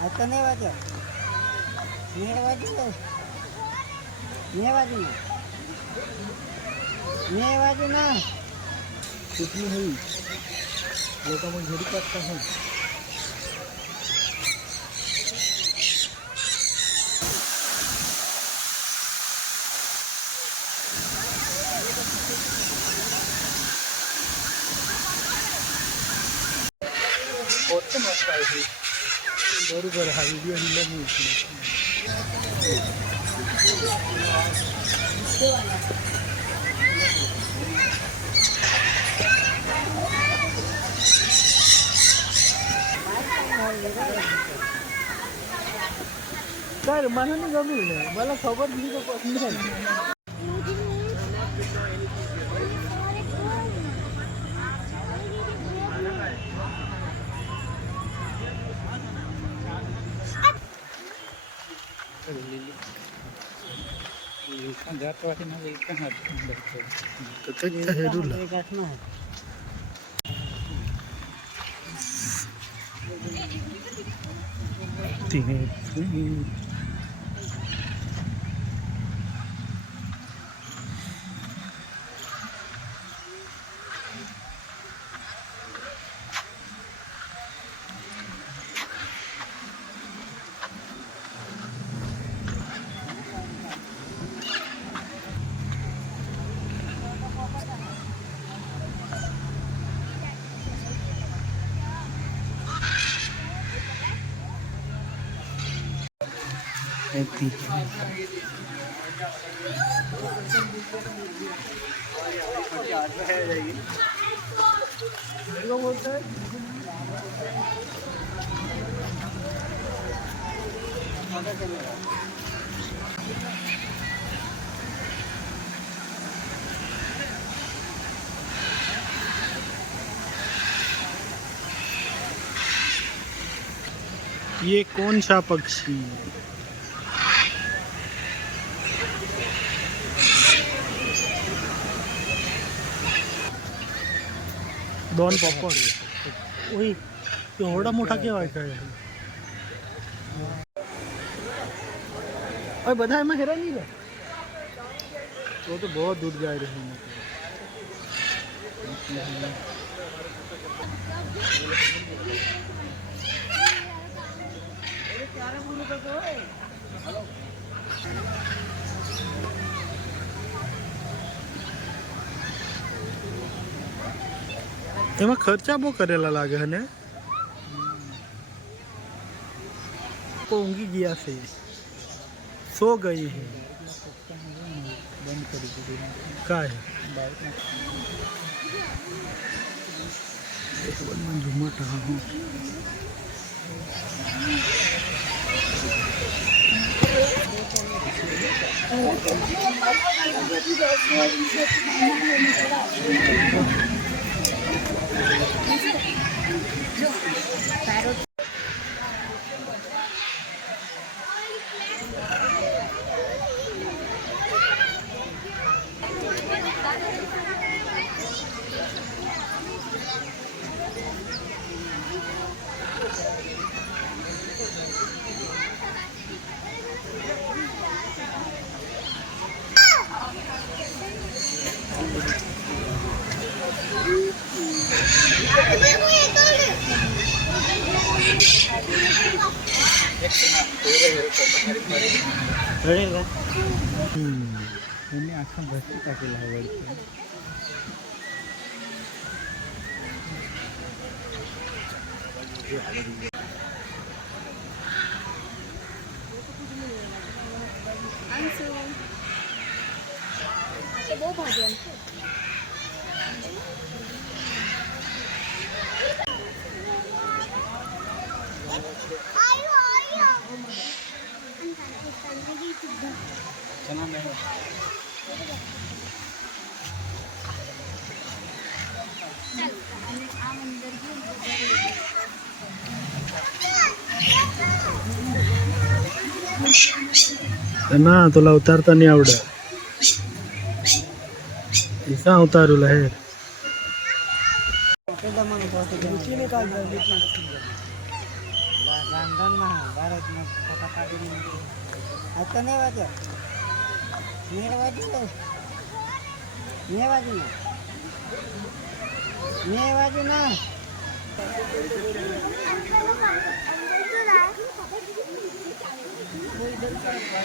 आता नाही वाजव नाही वाजव नहीं बाजू ना नहीं बाजू ना कितनी हुई वो तो मैं झड़ी करता हूँ बहुत मस्त आई बरोबर हा व्हिडिओ हिला मी काय मला नाही जमलं मला खबर दिली तर पसंत झाली जात वाटे ना इतना हाथ तो क्या है रूल ये कौन सा पक्षी दोन पॉपकॉर्न वही एवढा मोठा केव्हा काय अरे बधाई में हेरा नहीं है वो तो बहुत दूर जा रहे हैं एमा खर्चा बो करेला लागे है ने ऊँगी गया से सो गई है बंद कर दी का है मैं झुमट रहा हूँ मैंने आखा भस्ती टाकेला आवडते वो भाजी ना तुला उतारता नहीं आवडत सा उतारू लहर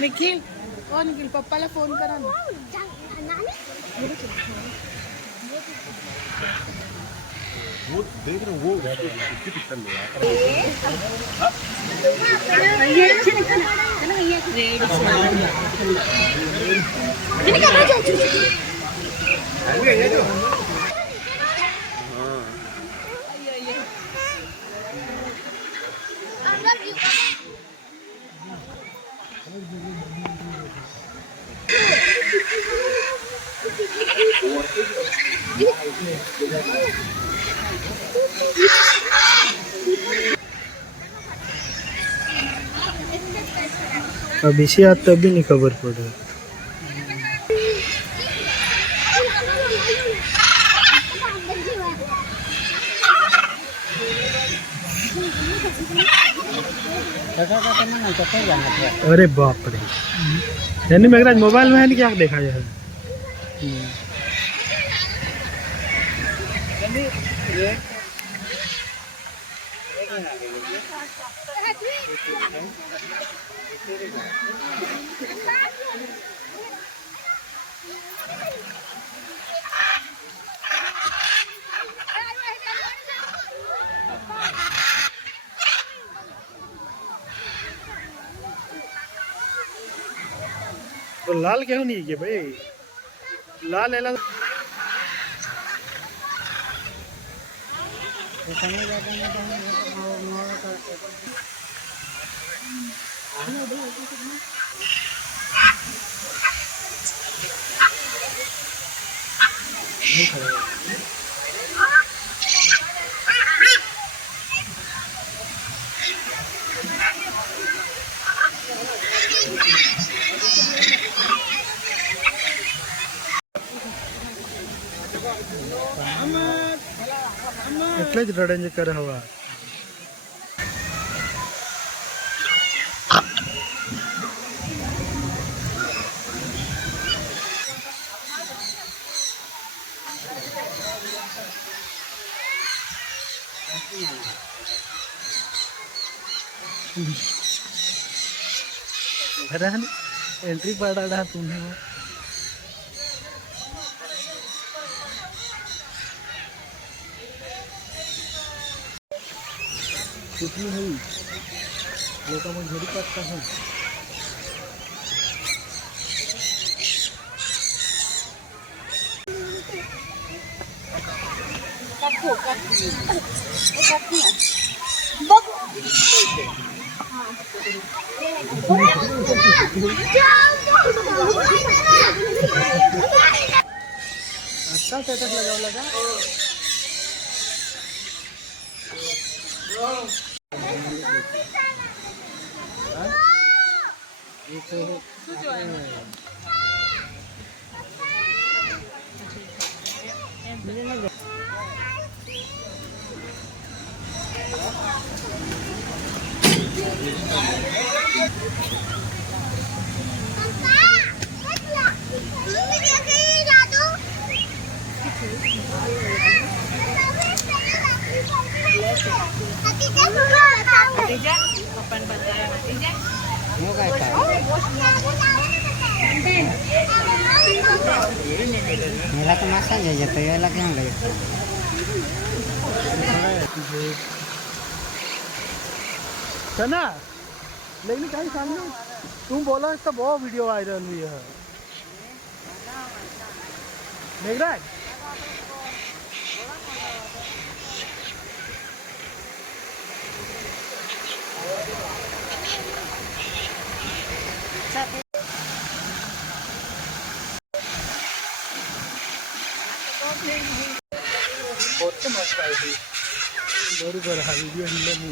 निखिल ओ निखिल पप्पाला फोन करा ना. वो देख रहे हो वो कितनी चल रहा है. अभी से आज तब भी नहीं खबर पड़ रहा. अरे बाप रे यानी मेघराज मोबाइल में है क्या देखा जाए. तो लाल क्यों नहीं है भाई. लाल है એટલે જ રડે જ કરે હવા. एंट्री पड़ा तुमने कितनी हुई लोगों में झड़ी पड़ता है. अच्छा स्टेटस लगाओ लगा. मेला तो मासा जाए तो ये लगे हम लगे ना लेकिन कहीं सामने तुम बोलो इसका बहुत वीडियो वायरल हुई है. मेघराज बरोबर हा व्हिडिओ हिला मी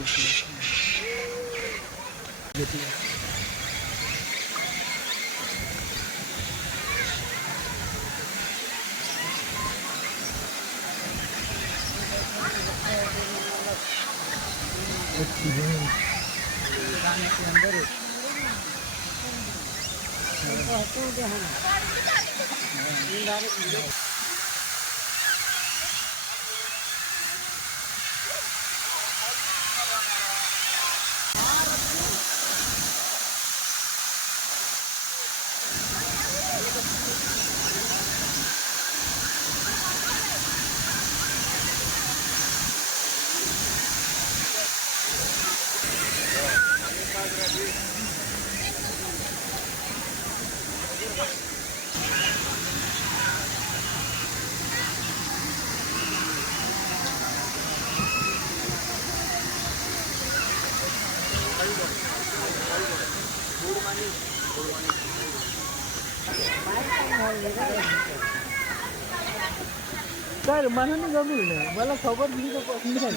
काय रे मला नाही जमलं नाही मला खबर नाही तर पसंत नाही